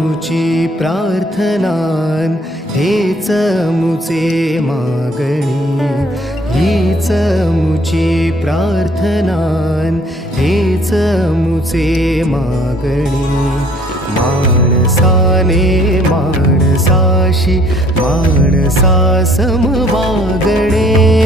मुची प्रार्थनान हेच मुचे मागणी, हीच मुची प्रार्थनान हेच मुचे मागणी. माणसाने माणसाशी माणसासम वागणे.